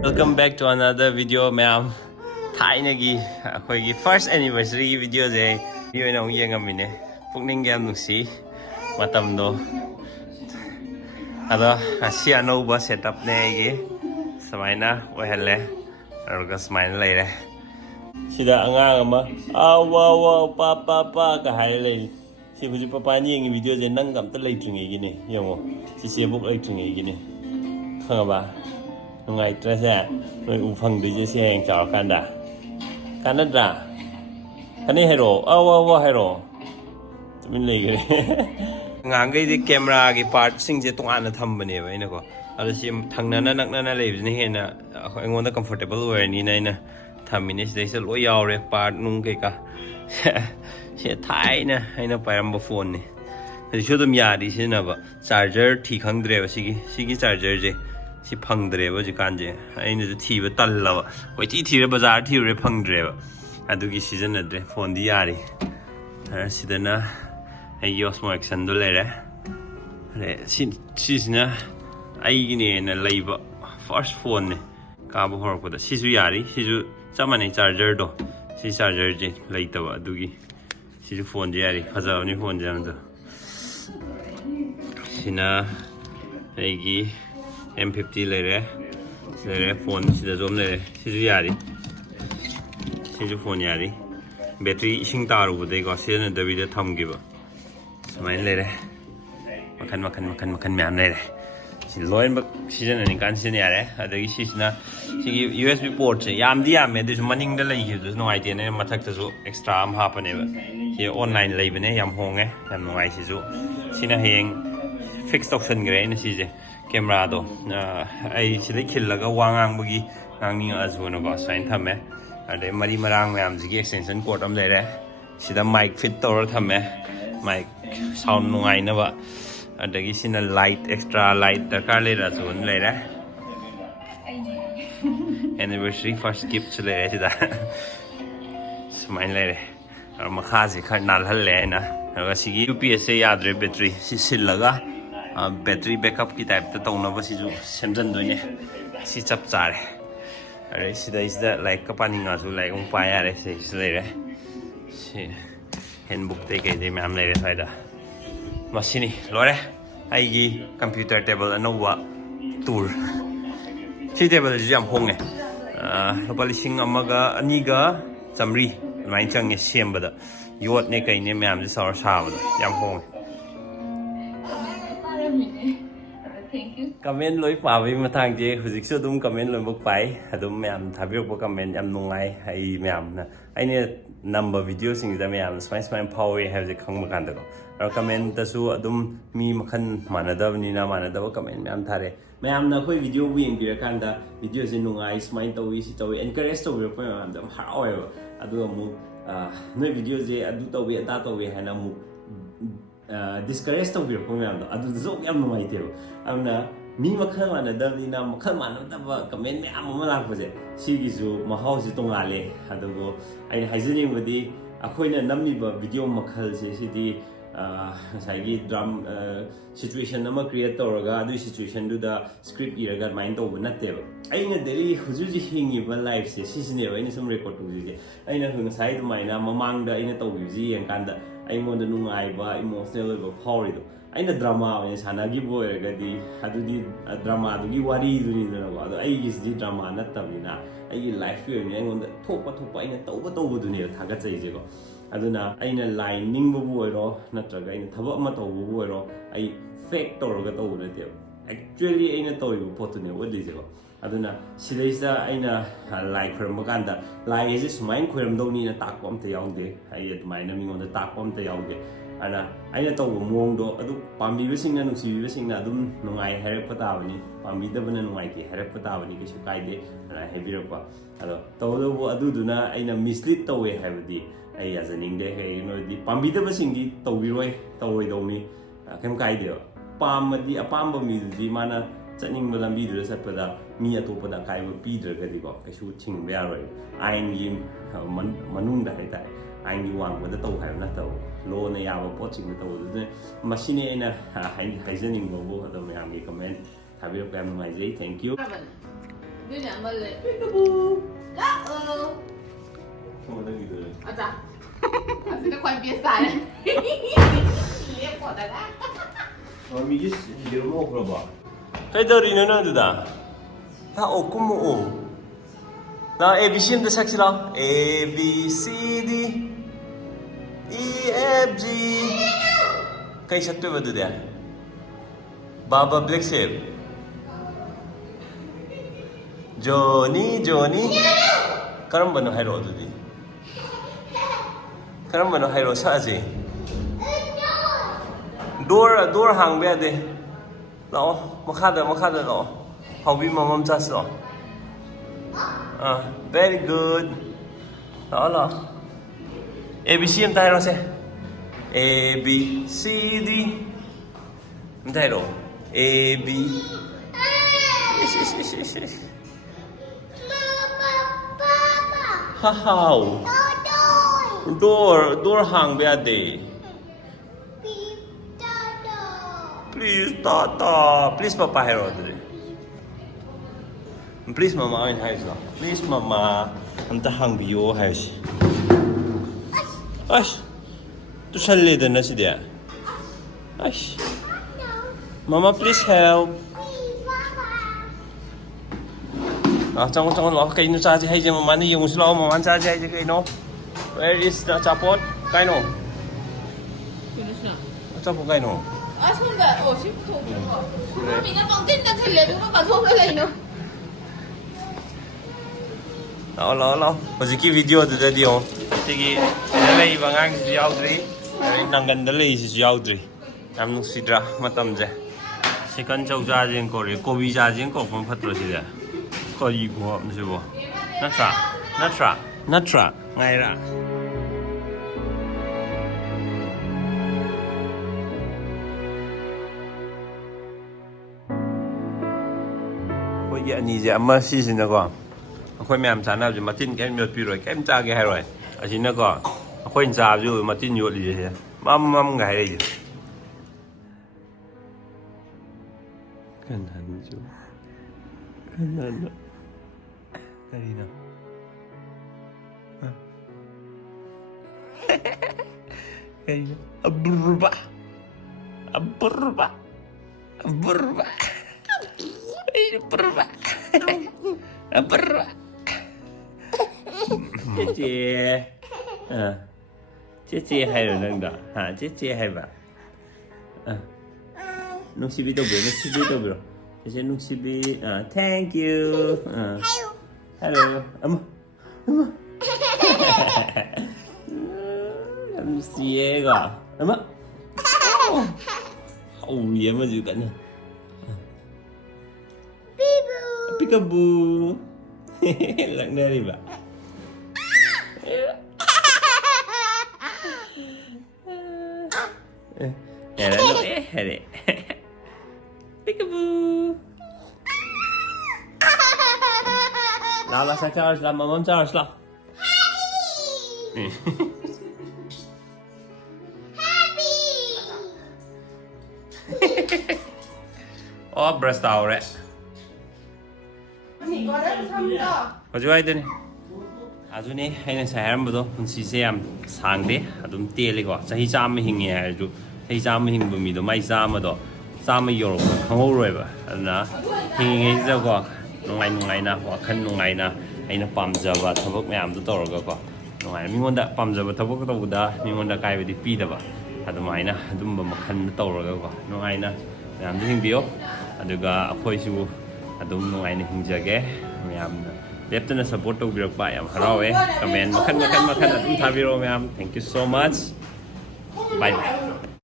Welcome back to another video, ma'am. Thainagi akhoi first anniversary video je video na yengamine. Pukning gam nusi matam do. Ado asi anova setup ne gi samaina ohalle aruga smile leire. Sida anga ama awa pa ka haile. Si huji papa ni ngi video je nang gam ta leitringi gi ne yongo. Si sebuk leitringi gi ne. Khanga Ngày tra xe, người ủng phong đi xe hàng chào Canada. Canada. Cái này hero, hero. Tụi mình lấy cái ngang cái camera cái part sinh chế tung ăn là thầm bên này vậy nè cô. Ở đây thằng nó nặng lấy cái này nè, anh muốn nó comfortable wear như này nè. Thầm mình sẽ sẽ lỗi giàu rồi part nung cái cả. Sẽ thái nè, hay nó phải làm phone này. Thì chỗ tụi nhà đi xem nào vậy. Charger thì không được, cái charger gì. Si phangdreba jikanje aina ju thiba tallaba koi ti thire bazar thire phangdreba adugi season adre phone di yari sidana ai osmo action do lere re sina ai gine na leiba first phone ne ka bo hor ko da sisu yari sisu chamane charger do si charger je leitaba adugi sisu phone je yari khaja ni phone jam do sina ai gi M50 lere phone sida zoom lere sisu yari sisu phone yari battery ising taru bude ko sida na dabi da thamgiba samain lere makan myam lere si loin bak season ani kan sin yare adagi sisna sigi USB port che yamdi yamme du maning da lai du no idea ne mathak ta so extra am hapane ba si online lai bane yam honge yam no ai sisu sina heng fixed option gre ne si je camera do ai chile khillaga wangang bagi ngangni azuna ba sign thame ade mari marang myam ji extension cord am lere sida mic fit tor thame mic sound nungai na ba adagi sina light extra light dakar lera zone lere anniversary first gift lere sida smile lere ar makhazi khar nal hal le na aga sigi UPS se yadre battery si sillaga battery backup ki type ta tawna ba si ju semjan doine si chap chare are sida like kapaninga ju like ong pa ya re se lere si handbook te ke de mam lere faida masini lore ai gi computer table anowa tour si table ju yam honge lopalising amaga aniga chamri mai change sembada yot ne kai ne mam ju sar sabada yam honge comment lối pavi mathang je huzik su dum comment loi bok pai adum myam thabir bo comment yam nungai ai myam na aine number video sing da myam smile power have the khang makan da ko comment ta su adum mi makhan manadav ni na manadav comment myam thare myam na khoi video wing bi kan da video se nungai smile tawi si tawi encourage to ko myam da harawe adu mu noi video je adu tawi ata tawi hana mu discourage to ko myam da adu zo yam nungai te amna mi makhal manadavni na makhal manadava comment myam ama lakpase sigisu mahau si tongale adugo ai haijening bodi akhoina namiba video makhal se sidi saigi drum situation nama create toraga adu situation du da script iraga mind to natteba aina daily hujuji hingi ba life se sisne ba ina sum record tu ji aina hung sai du maina mamang da ina to ji yang kanda ai mon da nungai ba emotional ba power do aina drama ne sanagi bo ergadi adudi drama dugi wari duni na ba ado ai is di drama na tamina ai life yo ne ngon thopa aina tauba duni thaga chai je ko aduna aina line ning bu ro natraga aina thaba ma to bu ro ai fake to ro ga to na te actually aina to yu pot ne wadi je ko aduna sileisa aina like from maganda like is main khram do ni na tak pom te yaung de ai mai na mi ngon da tak pom te yaung de ana aina to muong do adu pambi besing na nusi besing na adum nungai harap patawani pambi da bana nungai ti harap patawani ke sukai de ana hebira pa ado to do adu duna aina mislead to we habdi ai azaning de he no di pambi da besing di to wiroi to we do mi kem kai de pamadi apamba mi di mana chaning balambi du sapada mi atopada kai ba pi dra ga di ko ke su ching ba roi ain yim manung da hai tai ain gi wang ba da to hai na to lo na ya ba po ching na to du machine ina haizening bo bo da me am gi comment thabi ko am mai jai thank you Biết nhà mình lại. Peekaboo. Đó. Không có gì rồi. À dạ. Nó quay biết dài đấy. Em bỏ tay ra. 미기 이대로 먹으러 봐. 페더리는 어디다? 다 없구모. 나 A B C 인데 색시라. A B C D E F G. कई सकते हो बता दे. Baa baa black shape. जोनी. करम बनो है road दी. करम बनो है रोड साजी. door hang be de lo makhada lo hobby mamam chas lo very good lo A B C em tai ro se A B C D em tai ro A B ha how door hang be de Please, Tata. Please, Papa, here today. Please, Mama, in house now. Please, Mama. I'm the hungry. You house. Ash. Tu salli the nasi dia. Ash. Mama, please help. Jangan lo. Kau ini charge hai je Mama ni yung slow Mama charge hai je kau no. Where is the chapot? Kau no. Chapot kau no. À không vậy, ổ ship thuộc rồi. Mình đã bằng tin ta thầy lệ đúng không? Bằng thuốc cái này nữa. Lo. Hꯧꯖꯤꯛꯀꯤ ꯚꯤꯗꯤꯑꯣꯗꯨꯗꯗꯤ ꯌꯦꯡꯉꯣ. ꯁꯤꯒꯤ ꯁꯤꯗ ꯂꯩꯔꯤꯕ ꯑꯉꯥꯡꯁꯤꯁꯨ ꯌꯥꯎꯗ꯭ꯔꯤ. ꯑꯗꯩ ꯅꯪꯒꯟꯗ ꯂꯩꯔꯤꯁꯤꯁꯨ ꯌꯥꯎꯗ꯭ꯔꯤ. ꯌꯥꯝ ꯅꯨꯡꯁꯤꯗ꯭ꯔꯥ ꯃꯇꯝꯁꯦ. ꯁꯤꯀꯟ ꯆꯧ ꯆꯥꯁꯦꯅ ꯀꯧꯔꯦ. ꯀꯣꯕꯤ ꯆꯥꯁꯦꯅ ꯀꯧꯔꯛꯄ ꯐꯠꯇ꯭ꯔꯣ ꯁꯤꯗ? ꯀꯔꯤ ꯈꯨꯍꯥꯞꯅꯣ ꯁꯤꯕꯣ? ꯅꯠꯇ꯭ꯔꯥ? ꯉꯥꯏꯔꯥ? ꯑꯅꯤꯁꯦ ꯑꯃ ꯁꯤꯁꯤꯅꯀꯣ ꯑꯩꯈꯣꯏ ꯃꯌꯥꯝ ꯆꯥꯅꯕꯁꯦ ꯃꯇꯤꯟ ꯀꯩꯝ ꯌꯣꯠꯄꯤꯔꯣꯏ ꯀꯩꯝ ꯆꯥꯒꯦ ꯍꯥꯏꯔꯣꯏ ꯑꯁꯤꯅꯀꯣ ꯑꯩꯈꯣꯏꯅ ꯆꯥꯕꯁꯨ ꯃꯇꯤꯟ ꯌꯣꯠꯂꯤꯁꯦ ꯁꯤꯗ ꯃꯝꯒ ꯍꯥꯏꯔꯛꯏꯁꯦ ꯀꯅꯥꯅꯣ ꯀꯔꯤꯅꯣ 그러니까 아부르바 아부르바 아부르바 아부르바 아부르바 찌찌 찌찌 하려는 거 아, 찌찌 해봐 눅시비 또 보여 눅시비 또 보여 이제 눅시비 thank you hello 엄마 얘가 엄마 어우 얘만 죽겠네 피카부 락나리 봐 얘는 너 해래 피카부 나라 사차르슬라 마맘 차르슬라 어 브레스 타오레 어디와이드니 아주니 하이는 사람보다 분시세 ям 상데 아둠 떼리고 자히 잠이 힘이 아주 자히 잠이 힘 부미도 마이 잠도 잠이 요로 강호로에바 나 힘이 저거 농아이나 와칸 농아이나 아이나 밤자바 더벅 매암도 떨어가고 농아이 미몬다 밤자바 더벅 더보다 미몬다 가이베디 삐다바 아두마이나 아둠바 마칸 떨어가고 농아이나 매암도 힘비요 아두가 아코이시부 아둠 농아이나 힘자게 매암 leptana support tawbirokpa yam harawe comment makhan atum thabiro ma'am thank you so much bye bye